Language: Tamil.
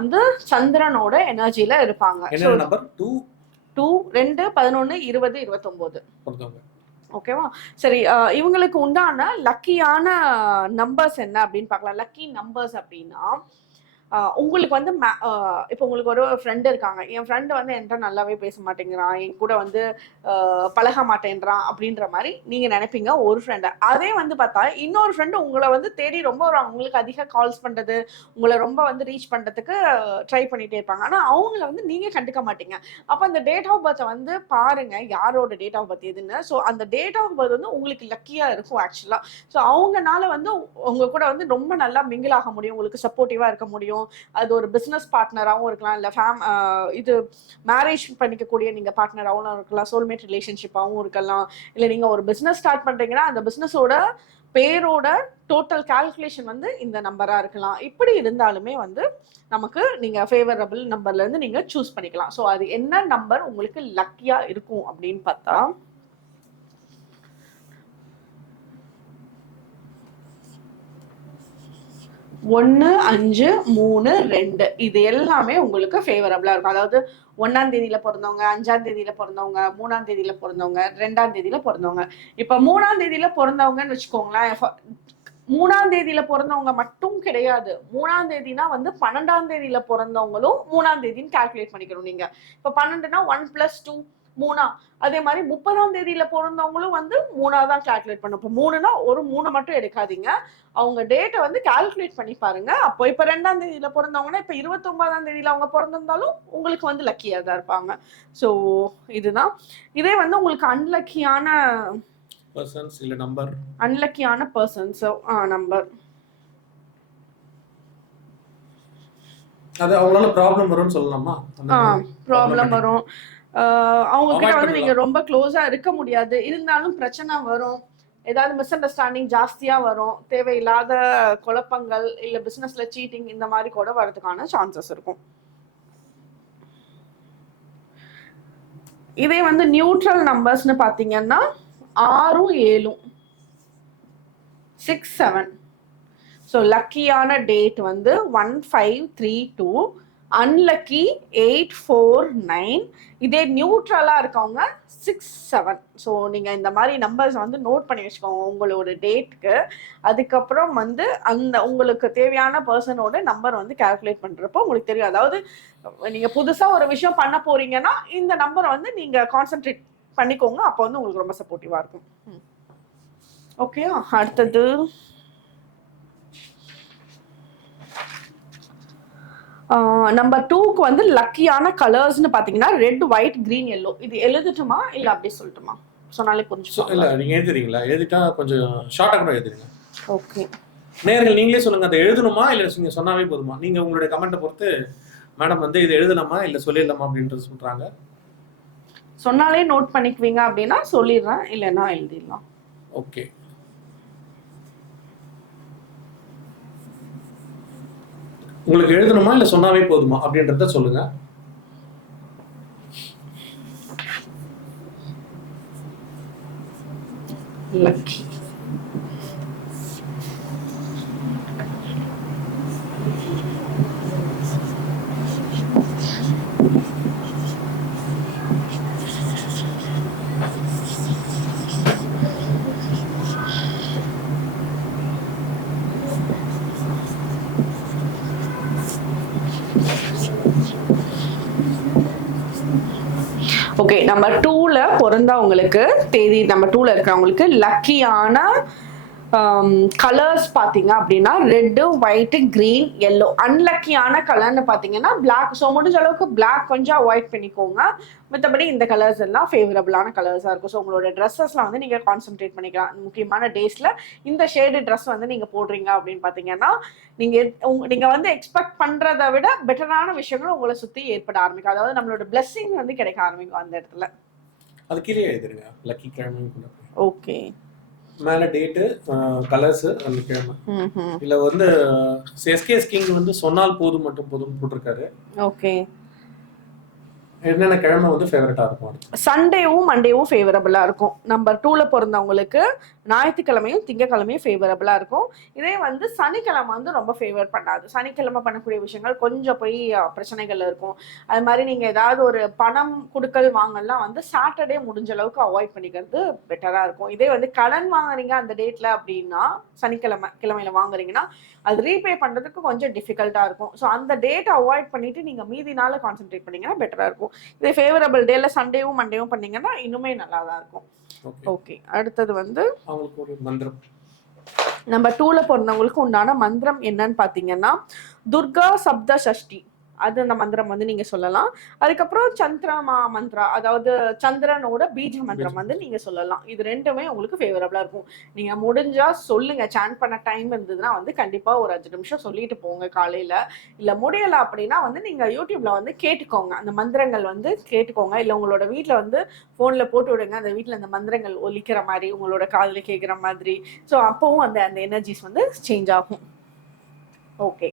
வந்து சந்திரனோட எனர்ஜில இருப்பாங்க. டூ ரெண்டு பதினொன்னு இருபது பொறுத்தவங்க ஓகேவா சரி இவங்களுக்கு உண்டான லக்கியான நம்பர்ஸ் என்ன அப்படின்னு பார்க்கலாம். லக்கி நம்பர்ஸ் அப்படின்னா உங்களுக்கு வந்து இப்போ உங்களுக்கு ஒரு ஃப்ரெண்டு இருக்காங்க. என் ஃப்ரெண்டு வந்து என்கிட்ட நல்லாவே பேச மாட்டேங்கிறான். என் கூட வந்து பழக மாட்டேன்றான் அப்படின்ற மாதிரி நீங்கள் நினைப்பீங்க ஒரு ஃப்ரெண்டை அதே வந்து பார்த்தா இன்னொரு ஃப்ரெண்டு உங்களை வந்து தேடி ரொம்ப உங்களுக்கு அதிக கால்ஸ் பண்ணுறது உங்களை ரொம்ப வந்து ரீச் பண்ணுறதுக்கு ட்ரை பண்ணிகிட்டே இருப்பாங்க. ஆனால் அவங்கள வந்து நீங்கள் கண்டுக்க மாட்டீங்க. அப்போ அந்த டேட் ஆஃப் பர்த்தை வந்து பாருங்கள் யாரோட டேட் ஆஃப் பர்த் எதுன்னு. ஸோ அந்த டேட் ஆஃப் பர்த் வந்து உங்களுக்கு லக்கியாக இருக்கும் ஆக்சுவலாக ஸோ அவங்கனால வந்து உங்க கூட வந்து ரொம்ப நல்லா மிங்கிள் ஆக முடியும் உங்களுக்கு சப்போர்ட்டிவாக இருக்க முடியும். அது ஒரு பிஸ்னஸ் பார்ட்னராகவும் இருக்கலாம். இல்லை ஃபேம் இது மேரேஜ் பண்ணிக்கக்கூடிய நீங்கள் பார்ட்னராகவும் இருக்கலாம். சோல்மேட் ரிலேஷன்ஷிப்பாகவும் இருக்கலாம். இல்லை நீங்கள் ஒரு பிஸ்னஸ் ஸ்டார்ட் பண்ணுறீங்கன்னா அந்த பிஸ்னஸோட பேரோட டோட்டல் கால்குலேஷன் வந்து இந்த நம்பராக இருக்கலாம். இப்படி இருந்தாலுமே வந்து நமக்கு நீங்கள் ஃபேவரபிள் நம்பர்லேருந்து நீங்கள் சூஸ் பண்ணிக்கலாம். ஸோ அது என்ன நம்பர் உங்களுக்கு லக்கியாக இருக்கும் அப்படின்னு பார்த்தா ஒன்று அஞ்சு மூணு ரெண்டு. இது எல்லாமே உங்களுக்கு ஃபேவரபுளாக இருக்கும். அதாவது ஒன்றாம் தேதியில் பிறந்தவங்க அஞ்சாம் தேதியில் பிறந்தவங்க மூணாம் தேதியில் பிறந்தவங்க ரெண்டாம் தேதியில் பிறந்தவங்க. இப்போ மூணாம் தேதியில் பிறந்தவங்கன்னு வச்சுக்கோங்களேன் ஃப- மூணாம் தேதியில பிறந்தவங்க மட்டும் கிடையாது. மூணாம் தேதினா வந்து பன்னெண்டாம் தேதியில பிறந்தவங்களும் மூணாம் தேதின்னு கால்குலேட் பண்ணிக்கணும் நீங்க. இப்ப பன்னெண்டுனா ஒன் பிளஸ் டூ மூணா. அதே மாதிரி முப்பதாம் தேதியில பிறந்தவங்களும் வந்து மூணா தான் கால்குலேட் பண்ணும் இப்போ மூணுனா ஒரு மூணு மட்டும் எடுக்காதீங்க. அவங்க டேட்டை வந்து கால்குலேட் பண்ணி பாருங்க. அப்போ இப்போ ரெண்டாம் தேதியில பிறந்தவங்கன்னா இப்போ இருபத்தொன்பதாம் தேதியில அவங்க பிறந்திருந்தாலும் உங்களுக்கு வந்து லக்கியாக தான் இருப்பாங்க. ஸோ இதுதான். இதே வந்து உங்களுக்கு அன்லக்கியான பர்சன்ஸ் இல்ல நம்பர் அன்லக்கியான பர்சன்ஸ் நம்பர் அது அவங்களால ப்ராப்ளம் வரும்னு சொல்லலாமா. ப்ராப்ளம் வரும். அவங்க கிட்ட வந்து நீங்க ரொம்ப க்ளோஸா இருக்க முடியாது. இருந்தாலும் பிரச்சனை வரும். ஏதாவது மிஸ் அண்டர்ஸ்டாண்டிங் ஜாஸ்தியா வரும். தேவையில்லாத குழப்பங்கள் இல்ல பிசினஸ்ல சீட்டிங் இந்த மாதிரி கூட வரதுக்கான சான்சஸ் இருக்கும். இதே வந்து நியூட்ரல் நம்பர்ஸ்னு பாத்தீங்கன்னா ஆறும் ஏழும். சிக்ஸ் செவன் ஸோ லக்கியான டேட் வந்து one five three two unlucky eight four nine இதே நியூட்ரலாக இருக்கவங்க சிக்ஸ் செவன் ஸோ நீங்கள் இந்த மாதிரி நம்பர்ஸ் வந்து நோட் பண்ணி வச்சுக்கோங்க உங்களோட டேட்க்கு அதுக்கப்புறம் வந்து அந்த உங்களுக்கு தேவையான பர்சனோட நம்பர் வந்து கால்குலேட் பண்ணுறப்போ உங்களுக்கு தெரியும். அதாவது நீங்கள் புதுசாக ஒரு விஷயம் பண்ண போறீங்கன்னா இந்த நம்பரை வந்து நீங்கள் கான்சென்ட்ரேட் பண்ணிக்கோங்க. அப்போ வந்து உங்களுக்கு ரொம்ப சப்போர்ட்டிவாக இருக்கும். ஓகே அடுத்தது. நம்பர் டூக்கு வந்து லக்கியான கலர்ஸ்னு பார்த்தீங்கன்னா ரெட் ஒயிட் green yellow. இது எழுதட்டுமா? இல்லை அப்படியே சொல்லட்டுமா? சொன்னாலே So, புரிஞ்சுக்கோங்க இல்ல நீங்க எழுதுறீங்களா எழுதிட்டா கொஞ்சம் ஷார்ட்டா கூட எழுதுறீங்க ஓகே நேர்கள் நீங்களே சொல்லுங்க அதை எழுதணுமா? இல்ல நீங்க சொன்னாவே போதுமா? நீங்க உங்களுடைய கமெண்ட்டை பொறுத்து மேடம் வந்து இது எழுதலாமா? இல்ல சொல்லிடலாமா? அப்படின்றது சொல்றாங்க. சொன்னாலே நோட் பண்ணிக்குவீங்க அப்படின்னா சொல்லிடுறேன். இல்லைன்னா எழுதிடலாம். ஓகே உங்களுக்கு எழுதணுமா இல்ல சொன்னாவே போதுமா? அப்படின்றத சொல்லுங்க. லக்கி ஓகே நம்பர் டூல பிறந்தவங்களுக்கு தேதி நம்பர் டூல இருக்கிறவங்களுக்கு லக்கியான கலர்ஸ் பார்த்தீங்க அப்படின்னா ரெட்டு ஒயிட்டு green எல்லோ அன்லக்கியான கலர்னு பார்த்தீங்கன்னா பிளாக் ஸோ முடிஞ்ச அளவுக்கு பிளாக் கொஞ்சம் அவாய்ட் பண்ணிக்கோங்க. மற்றபடி இந்த கலர்ஸ் எல்லாம் ஃபேவரபிளான கலர்ஸாக இருக்கும். ஸோ உங்களோட ட்ரெஸ்ஸஸ்லாம் வந்து நீங்கள் கான்சென்ட்ரேட் பண்ணிக்கலாம். முக்கியமான டேஸில் இந்த ஷேடு ட்ரெஸ் வந்து நீங்கள் போடுறீங்க அப்படின்னு பார்த்தீங்கன்னா நீங்கள் உங்க நீங்கள் வந்து எக்ஸ்பெக்ட் பண்ணுறதை விட பெட்டரான விஷயங்கள் உங்களை சுற்றி ஏற்பட ஆரம்பிக்கும். அதாவது நம்மளோட blessing வந்து கிடைக்க ஆரம்பிக்கும் அந்த இடத்துல. அது கீழே எழுதிருங்க. லக்கி கிழமை ஓகே மேல டேட்டு கலர்ஸ் அந்த கிழமை இல்ல வந்து எஸ்கேஎஸ் கிங் வந்து சொன்னால் போதும் மட்டும் போதும் போட்டிருக்காரு. ஓகே என்னென்ன கிழமை வந்து ஃபேவரட்டாக இருக்கும்? சண்டேவும் மண்டேவும் ஃபேவரபிளா இருக்கும். நம்பர் டூவில் பிறந்தவங்களுக்கு ஞாயிற்றுக்கிழமையும் திங்கக்கிழமையும் ஃபேவரபிளா இருக்கும். இதே வந்து சனிக்கிழமை வந்து ரொம்ப ஃபேவர் பண்ணாது. சனிக்கிழமை பண்ணக்கூடிய விஷயங்கள் கொஞ்சம் போய் பிரச்சனைகள் இருக்கும். அது மாதிரி நீங்க ஏதாவது ஒரு பணம் கொடுக்கல் வாங்கலாம் வந்து சாட்டர்டே முடிஞ்ச அளவுக்கு அவாய்ட் பண்ணிக்கிறது பெட்டராக இருக்கும். இதே வந்து கடன் வாங்குறீங்க அந்த டேட்ல அப்படின்னா சனிக்கிழமை கிழமையில வாங்குறீங்கன்னா அது ரீபே பண்ணுறதுக்கு கொஞ்சம் டிஃபிகல்ட்டாக இருக்கும். ஸோ அந்த டேட்டை அவாய்ட் பண்ணிட்டு நீங்கள் மீதி நாள் கான்சென்ட்ரேட் பண்ணீங்கன்னா பெட்டரா இருக்கும். இதே ஃபேவரபிள் டேல சண்டேவும் மண்டேவும் பண்ணீங்கன்னா இன்னுமே நல்லா தான் இருக்கும். ஓகே ஓகே அடுத்தது வந்து அவங்களுக்கு ஒரு மந்திரம். நம்ம டூல பிறந்தவங்களுக்கு உண்டான மந்திரம் என்னன்னு பாத்தீங்கன்னா துர்கா சப்த சஷ்டி. அது அந்த மந்திரம் வந்து நீங்க சொல்லலாம். அதுக்கப்புறம் சந்திரமா மந்த்ரா அதாவது சந்திரனோட பீஜ மந்திரம் வந்து நீங்க சொல்லலாம். இது ரெண்டுமே உங்களுக்கு ஃபேவரபிளா இருக்கும். நீங்க முடிஞ்சா சொல்லுங்க. சான் பண்ண டைம் இருந்ததுன்னா வந்து கண்டிப்பா ஒரு அஞ்சு நிமிஷம் சொல்லிட்டு போங்க காலையில. இல்ல முடியல அப்படின்னா வந்து நீங்க யூடியூப்ல வந்து கேட்டுக்கோங்க. அந்த மந்திரங்கள் வந்து கேட்டுக்கோங்க. இல்ல உங்களோட வீட்ல வந்து போன்ல போட்டு விடுங்க. அந்த வீட்ல அந்த மந்திரங்கள் ஒலிக்கிற மாதிரி உங்களோட காதுல கேட்குற மாதிரி. ஸோ அப்பவும் அந்த அந்த எனர்ஜிஸ் வந்து சேஞ்ச் ஆகும். ஓகே